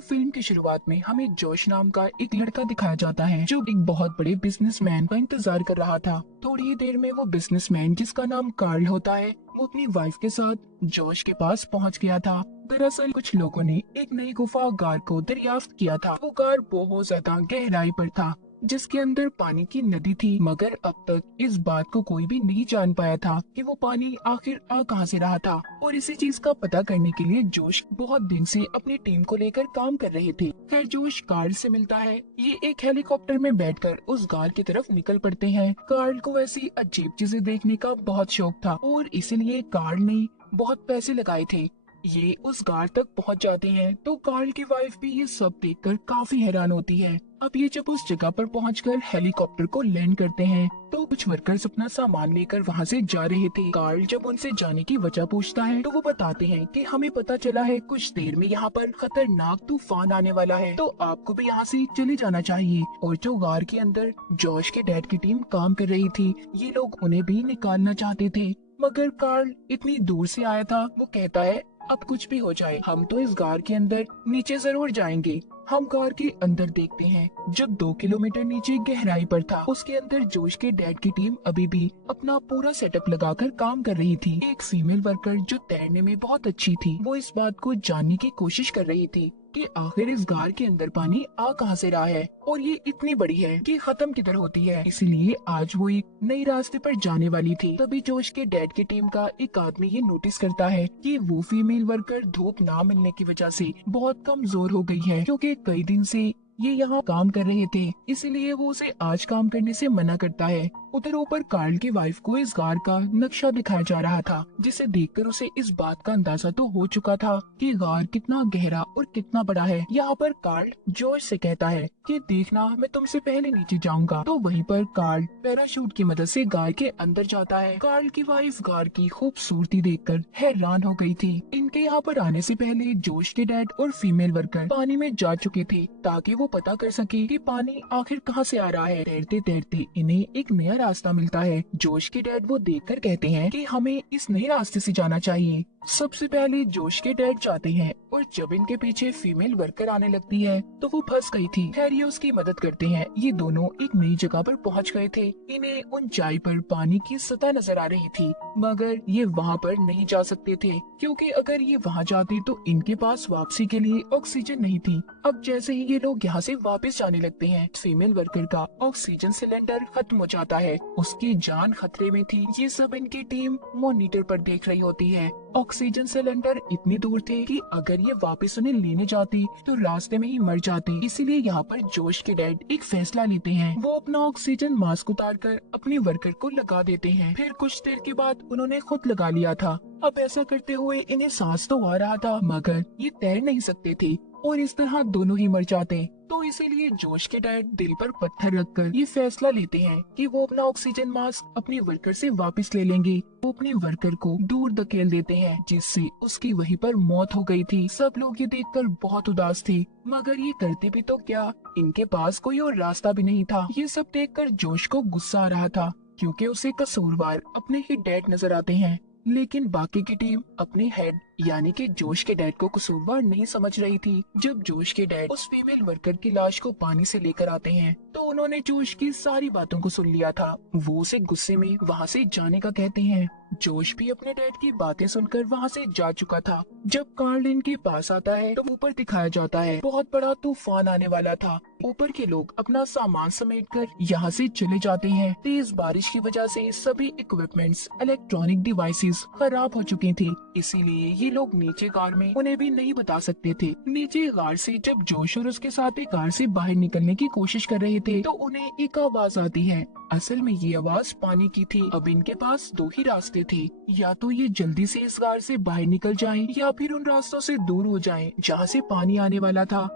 Film की शुरुआत में हमें जोश नाम का एक लड़का दिखाया जाता है जो एक बहुत बड़े बिजनेसमैन का इंतजार कर रहा था। थोड़ी ही देर में वो बिजनेसमैन जिसका नाम कार्ल होता है वो अपनी वाइफ के साथ जोश के पास पहुंच गया था। दरअसल कुछ लोगों ने एक नई गुफा गार को दरियाफ्त किया था। वो गार बहुत ज्यादा गहराई पर था जिसके अंदर पानी की नदी थी, मगर अब तक इस बात को कोई भी नहीं जान पाया था कि वो पानी आखिर आ कहां से रहा था। और इसी चीज का पता करने के लिए जोश बहुत दिन से अपनी टीम को लेकर काम कर रहे थे। खैर जोश कार्ल से मिलता है। ये एक हेलीकॉप्टर में बैठकर उस गार की तरफ निकल पड़ते हैं। कार्ल को ऐसी अजीब चीजें देखने का बहुत शौक था और इसीलिए कार्ल ने बहुत पैसे लगाए थे। ये उस गार तक पहुंच जाते हैं तो कार्ल की वाइफ भी ये सब देखकर काफी हैरान होती है। अब ये जब उस जगह पर पहुंचकर हेलीकॉप्टर को लैंड करते हैं तो कुछ वर्कर्स अपना सामान लेकर वहां से जा रहे थे। कार्ल जब उनसे जाने की वजह पूछता है तो वो बताते हैं कि हमें पता चला है कुछ देर में यहाँ पर खतरनाक तूफान आने वाला है, तो आपको भी यहाँ से चले जाना चाहिए। और जो गार के अंदर जॉश के डैड की टीम काम कर रही थी, ये लोग उन्हें भी निकालना चाहते थे, मगर कार्ल इतनी दूर से आया था। वो कहता है अब कुछ भी हो जाए हम तो इस गार के अंदर नीचे जरूर जाएंगे। हम गार के अंदर देखते हैं जो 2 किलोमीटर नीचे गहराई पर था, उसके अंदर जोश के डैड की टीम अभी भी अपना पूरा सेटअप लगाकर काम कर रही थी। एक फीमेल वर्कर जो तैरने में बहुत अच्छी थी, वो इस बात को जानने की कोशिश कर रही थी कि आखिर इस गार के अंदर पानी आ कहां से रहा है और ये इतनी बड़ी है कि खत्म किधर होती है। इसलिए आज वो एक नई रास्ते पर जाने वाली थी। तभी जोश के डैड की टीम का एक आदमी ये नोटिस करता है कि वो फीमेल वर्कर धूप ना मिलने की वजह से बहुत कमजोर हो गई है, क्योंकि कई दिन से ये यहाँ काम कर रहे थे, इसीलिए वो उसे आज काम करने से मना करता है। उधर ऊपर कार्ल की वाइफ को इस गार का नक्शा दिखाया जा रहा था, जिसे देखकर उसे इस बात का अंदाजा तो हो चुका था कि गार कितना गहरा और कितना बड़ा है। यहाँ पर कार्ल जॉर्ज से कहता है कि देखना मैं तुमसे पहले नीचे जाऊंगा। तो वहीं पर कार्ल पैराशूट की मदद से गार के अंदर जाता है। कार्ल की वाइफ गार की खूबसूरती देखकर हैरान हो गई थी। इनके यहाँ पर आने से पहले जोश के डैड और फीमेल वर्कर पानी में जा चुके थे ताकि वो पता कर सके कि पानी आखिर कहाँ से आ रहा है। तैरते तैरते इन्हें एक नया रास्ता मिलता है। जोश के डैड वो देखकर कहते हैं कि हमें इस नए रास्ते से जाना चाहिए। सबसे पहले जोश के डैड जाते हैं और जब इनके पीछे फीमेल वर्कर आने लगती है तो वो फंस गई थी। खैर ये उसकी मदद करते हैं। ये दोनों एक नई जगह पर पहुंच गए थे। इन्हें ऊंचाई पर पानी की सतह नजर आ रही थी, मगर ये वहां पर नहीं जा सकते थे क्योंकि अगर ये वहां जाते तो इनके पास वापसी के लिए ऑक्सीजन नहीं थी। अब जैसे ही ये लोग यहाँ से वापस जाने लगते हैं, फीमेल वर्कर का ऑक्सीजन सिलेंडर खत्म हो जाता है। उसकी जान खतरे में थी। ये सब इनकी टीम मॉनिटर पर देख रही होती है। ऑक्सीजन सिलेंडर इतनी दूर थे कि अगर ये वापस उन्हें लेने जाती तो रास्ते में ही मर जाते। इसीलिए यहाँ पर जोश के डैड एक फैसला लेते हैं। वो अपना ऑक्सीजन मास्क उतारकर अपने वर्कर को लगा देते हैं। फिर कुछ देर के बाद उन्होंने खुद लगा लिया था। अब ऐसा करते हुए इन्हें सांस तो आ रहा था, मगर ये तैर नहीं सकते थे और इस तरह दोनों ही मर जाते। तो इसीलिए जोश के डैड दिल पर पत्थर रखकर ये फैसला लेते हैं कि वो अपना ऑक्सीजन मास्क अपने वर्कर से वापस ले लेंगे। वो अपने वर्कर को दूर धकेल देते हैं, जिससे उसकी वहीं पर मौत हो गई थी। सब लोग ये देखकर बहुत उदास थे, मगर ये करते भी तो क्या, इनके पास कोई और रास्ता भी नहीं था। ये सब देखकर जोश को गुस्सा आ रहा था क्योंकि उसे कसूरवार अपने ही डैड नजर आते हैं, लेकिन बाकी की टीम अपने हेड यानी कि जोश के डैड को कसूरवार नहीं समझ रही थी। जब जोश के डैड उस फीमेल वर्कर की लाश को पानी से लेकर आते हैं तो उन्होंने जोश की सारी बातों को सुन लिया था। वो उसे गुस्से में वहाँ से जाने का कहते हैं। जोश भी अपने डैड की बातें सुनकर वहाँ से जा चुका था। जब कार्ल इनके पास आता है तो ऊपर दिखाया जाता है बहुत बड़ा तूफान आने वाला था। ऊपर के लोग अपना सामान समेटकर यहाँ से चले जाते हैं। तेज बारिश की वजह से सभी इक्विपमेंट्स, इलेक्ट्रॉनिक डिवाइसेस खराब हो चुकी थी, इसीलिए ये लोग नीचे कार में उन्हें भी नहीं बता सकते थे। नीचे कार से जब जोश और उसके साथी कार से बाहर निकलने की कोशिश कर रहे थे तो उन्हें एक आवाज आती है। असल में ये आवाज पानी की थी। अब इनके पास दो ही रास्ते थे, या तो ये जल्दी से इस कार से बाहर निकल जाएं या फिर उन रास्तों से दूर हो जाएं जहाँ से पानी आने वाला था।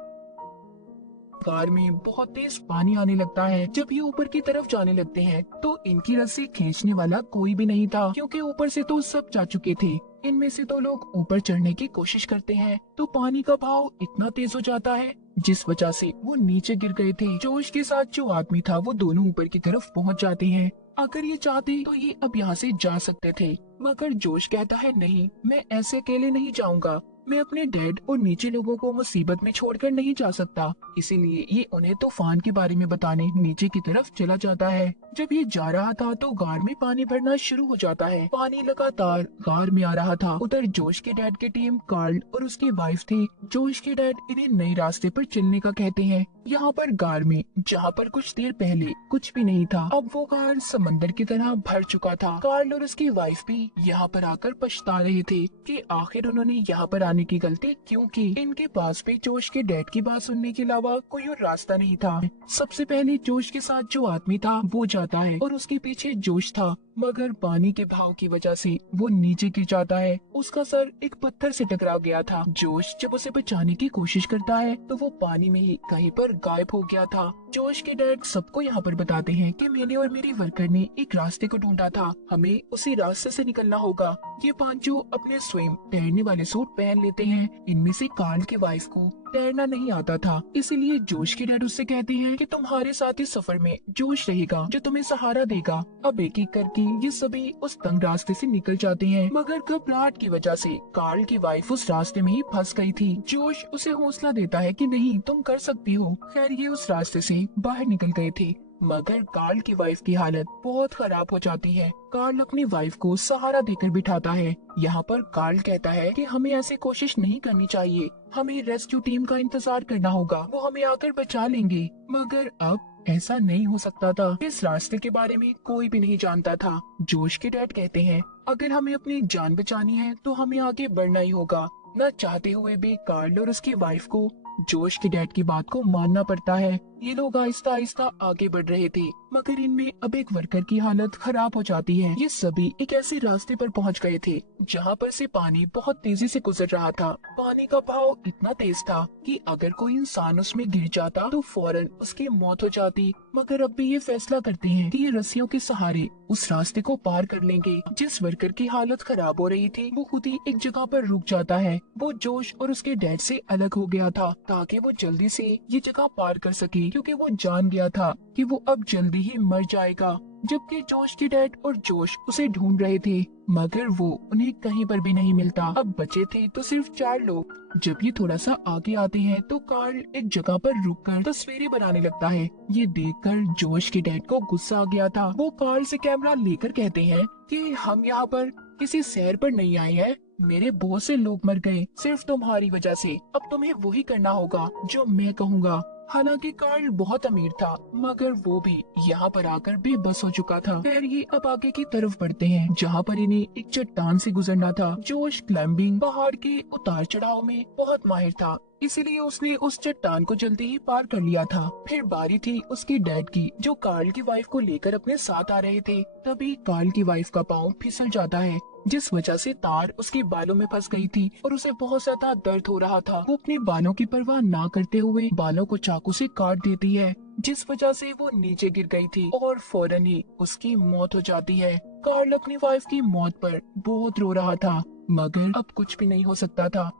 कार में बहुत तेज पानी आने लगता है। जब ये ऊपर की तरफ जाने लगते हैं तो इनकी रस्सी खींचने वाला कोई भी नहीं था, क्योंकि ऊपर से तो सब जा चुके थे। इनमें से दो लोग ऊपर चढ़ने की कोशिश करते हैं तो पानी का बहाव इतना तेज हो जाता है जिस वजह से वो नीचे गिर गए थे। जोश के साथ जो आदमी था वो दोनों ऊपर की तरफ पहुंच जाते हैं। अगर ये चाहते तो ये अब यहाँ से जा सकते थे, मगर जोश कहता है नहीं, मैं ऐसे अकेले नहीं जाऊंगा। मैं अपने डैड और नीचे लोगों को मुसीबत में छोड़कर नहीं जा सकता, इसीलिए ये उन्हें तूफान के बारे में बताने नीचे की तरफ चला जाता है। जब ये जा रहा था तो गार में पानी भरना शुरू हो जाता है। पानी लगातार गार में आ रहा था। उधर जोश के डैड की टीम कार्ल और उसकी वाइफ थी। जोश के डैड इन्हें नए रास्ते पर चलने का कहते हैं। यहाँ पर गार में, जहाँ पर कुछ देर पहले कुछ भी नहीं था, अब वो गार समंदर की तरह भर चुका था। कार्ल और उसकी वाइफ भी यहाँ पर आकर पछता रहे थे कि आखिर उन्होंने यहाँ पर आने की गलती क्यों की। इनके पास भी जोश के डैड की बात सुनने के अलावा कोई और रास्ता नहीं था। सबसे पहले जोश के साथ जो आदमी था वो जाता है और उसके पीछे जोश था, मगर पानी के भाव की वजह से वो नीचे गिर जाता है। उसका सर एक पत्थर से टकरा गया था। जोश जब उसे बचाने की कोशिश करता है तो वो पानी में ही कहीं पर गायब हो गया था। जोश के डैड सबको यहाँ पर बताते हैं कि मैंने और मेरी वर्कर ने एक रास्ते को ढूंढा था, हमें उसी रास्ते से निकलना होगा। ये पांचों अपने स्वयं तैरने वाले सूट पहन लेते हैं। इनमें से कार्ल की वाइफ को तैरना नहीं आता था, इसीलिए जोश के डैड उससे कहते हैं कि तुम्हारे साथ इस सफर में जोश रहेगा जो तुम्हें सहारा देगा। अब एक एक करके ये सभी उस तंग रास्ते से निकल जाते हैं, मगर घबराहट की वजह से कार्ल की वाइफ उस रास्ते में ही फंस गई थी। जोश उसे हौसला देता है कि नहीं, तुम कर सकती हो। खैर ये उस रास्ते से बाहर निकल गए थे, मगर कार्ल की वाइफ की हालत बहुत खराब हो जाती है। कार्ल अपनी वाइफ को सहारा देकर बिठाता है। यहाँ पर कार्ल कहता है कि हमें ऐसी कोशिश नहीं करनी चाहिए, हमें रेस्क्यू टीम का इंतजार करना होगा, वो हमें आकर बचा लेंगे। मगर अब ऐसा नहीं हो सकता था। इस रास्ते के बारे में कोई भी नहीं जानता था। जोश के डैड कहते हैं अगर हमें अपनी जान बचानी है तो हमें आगे बढ़ना ही होगा। न चाहते हुए भी कार्ल और उसकी वाइफ को जोश के डैड की बात को मानना पड़ता है। ये लोग आहिस्ता आहिस्ता आगे बढ़ रहे थे, मगर इनमें अब एक वर्कर की हालत खराब हो जाती है। ये सभी एक ऐसे रास्ते पर पहुंच गए थे जहां पर से पानी बहुत तेजी से गुजर रहा था। पानी का बहाव इतना तेज था कि अगर कोई इंसान उसमें गिर जाता तो फौरन उसकी मौत हो जाती। मगर अब भी ये फैसला करते हैं कि ये रस्सियों के सहारे उस रास्ते को पार कर लेंगे। जिस वर्कर की हालत खराब हो रही थी वो खुद ही एक जगह पर रुक जाता है। वो जोश और उसके डैड से अलग हो गया था ताकि वो जल्दी से ये जगह पार कर सके, क्योंकि वो जान गया था कि वो अब जल्दी ही मर जाएगा। जबकि जोश के डैड और जोश उसे ढूंढ रहे थे, मगर वो उन्हें कहीं पर भी नहीं मिलता। अब बचे थे तो सिर्फ 4 लोग। जब ये थोड़ा सा आगे आते हैं तो कार्ल एक जगह पर रुककर तस्वीरें बनाने लगता है। ये देखकर जोश के डैड को गुस्सा आ गया था। वो कार्ल से कैमरा लेकर कहते हैं कि हम यहाँ पर किसी सैर पर नहीं आए हैं, मेरे बहुत से लोग मर गए सिर्फ तुम्हारी वजह से। अब तुम्हें वही करना होगा जो मैं कहूँगा। हालांकि कार्ल बहुत अमीर था, मगर वो भी यहाँ पर आकर बेबस हो चुका था। फिर ये अब आगे की तरफ बढ़ते हैं जहाँ पर इन्हें एक चट्टान से गुजरना था। जोश क्लाइंबिंग पहाड़ के उतार चढ़ाव में बहुत माहिर था, इसीलिए उसने उस चट्टान को जल्दी ही पार कर लिया था। फिर बारी थी उसकी डैड की, जो कार्ल की वाइफ को लेकर अपने साथ आ रहे थे। तभी कार्ल की वाइफ का पाँव फिसल जाता है, जिस वजह से तार उसके बालों में फंस गई थी और उसे बहुत ज्यादा दर्द हो रहा था। वो अपने बालों की परवाह ना करते हुए बालों को चाकू से काट देती है, जिस वजह से वो नीचे गिर गई थी और फौरन ही उसकी मौत हो जाती है। कार्ल अपनी वाइफ की मौत पर बहुत रो रहा था, मगर अब कुछ भी नहीं हो सकता था।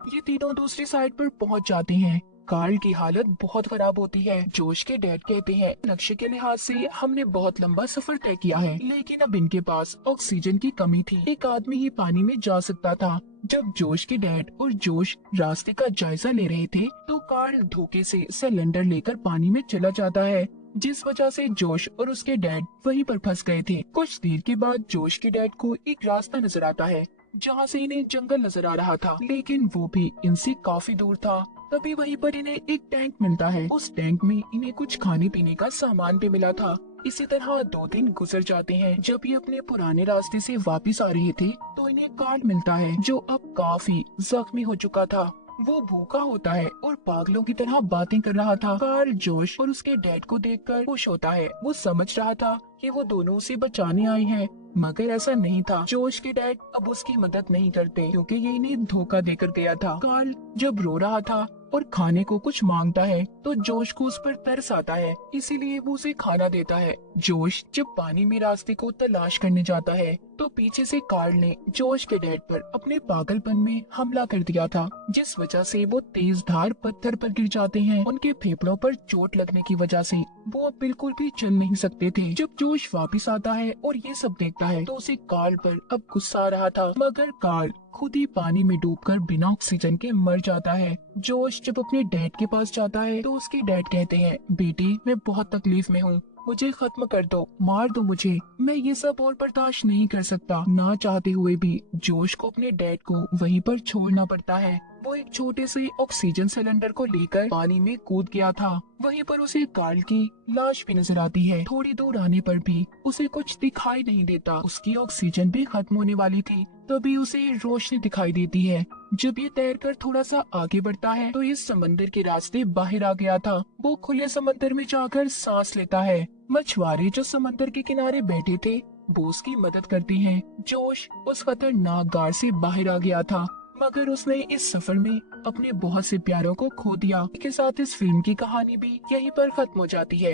ये तीनों दूसरी साइड पर पहुंच जाते हैं। कार्ल की हालत बहुत खराब होती है। जोश के डैड कहते हैं नक्शे के लिहाज से हमने बहुत लंबा सफर तय किया है, लेकिन अब इनके पास ऑक्सीजन की कमी थी। एक आदमी ही पानी में जा सकता था। जब जोश के डैड और जोश रास्ते का जायजा ले रहे थे तो कार्ल धोखे से सिलेंडर लेकर पानी में चला जाता है, जिस वजह से जोश और उसके डैड वहीं पर फंस गए थे। कुछ देर के बाद जोश के डैड को एक रास्ता नजर आता है जहाँ से इन्हें जंगल नजर आ रहा था, लेकिन वो भी इनसे काफी दूर था। तभी वहीं पर इन्हें एक टैंक मिलता है। उस टैंक में इन्हें कुछ खाने पीने का सामान भी मिला था। इसी तरह 2 दिन गुजर जाते हैं। जब ये अपने पुराने रास्ते से वापस आ रहे थे तो इन्हें कार्ल मिलता है, जो अब काफी जख्मी हो चुका था। वो भूखा होता है और पागलों की तरह बातें कर रहा था। कार्ल जोश और उसके डैड को देखकर खुश होता है। वो समझ रहा था कि वो दोनों उसे बचाने आए हैं, मगर ऐसा नहीं था। जोश के डैड अब उसकी मदद नहीं करते क्योंकि ये इन्हें धोखा देकर गया था। कार्ल जब रो रहा था और खाने को कुछ मांगता है तो जोश को उस पर तरस आता है, इसीलिए वो उसे खाना देता है। जोश जब पानी में रास्ते को तलाश करने जाता है तो पीछे से कार्ल ने जोश के डैड पर अपने पागलपन में हमला कर दिया था, जिस वजह से वो तेज धार पत्थर पर गिर जाते हैं। उनके फेफड़ों पर चोट लगने की वजह से वो अब बिल्कुल भी चल नहीं सकते थे। जब जोश वापस आता है और ये सब देखता है तो उसे कार्ल पर अब गुस्सा आ रहा था, मगर कार्ल खुद ही पानी में डूबकर बिना ऑक्सीजन के मर जाता है। जोश जब अपने डैड के पास जाता है तो उसके डैड कहते हैं, बेटी मैं बहुत तकलीफ में हूँ, मुझे खत्म कर दो, मार दो मुझे, मैं ये सब और बर्दाश्त नहीं कर सकता। ना चाहते हुए भी जोश को अपने डैड को वहीं पर छोड़ना पड़ता है। वो एक छोटे से ऑक्सीजन सिलेंडर को लेकर पानी में कूद गया था। वहीं पर उसे कार्ल की लाश भी नजर आती है। थोड़ी दूर आने पर भी उसे कुछ दिखाई नहीं देता, उसकी ऑक्सीजन भी खत्म होने वाली थी। तभी उसे रोशनी दिखाई देती है। जब ये तैरकर थोड़ा सा आगे बढ़ता है तो इस समंदर के रास्ते बाहर आ गया था। वो खुले समंदर में जाकर सांस लेता है। मछुआरे जो समंदर के किनारे बैठे थे वो उसकी मदद करती हैं। जोश उस खतरनाक गार से बाहर आ गया था, मगर उसने इस सफर में अपने बहुत से प्यारों को खो दिया। के साथ इस फिल्म की कहानी भी यहीं पर खत्म हो जाती है।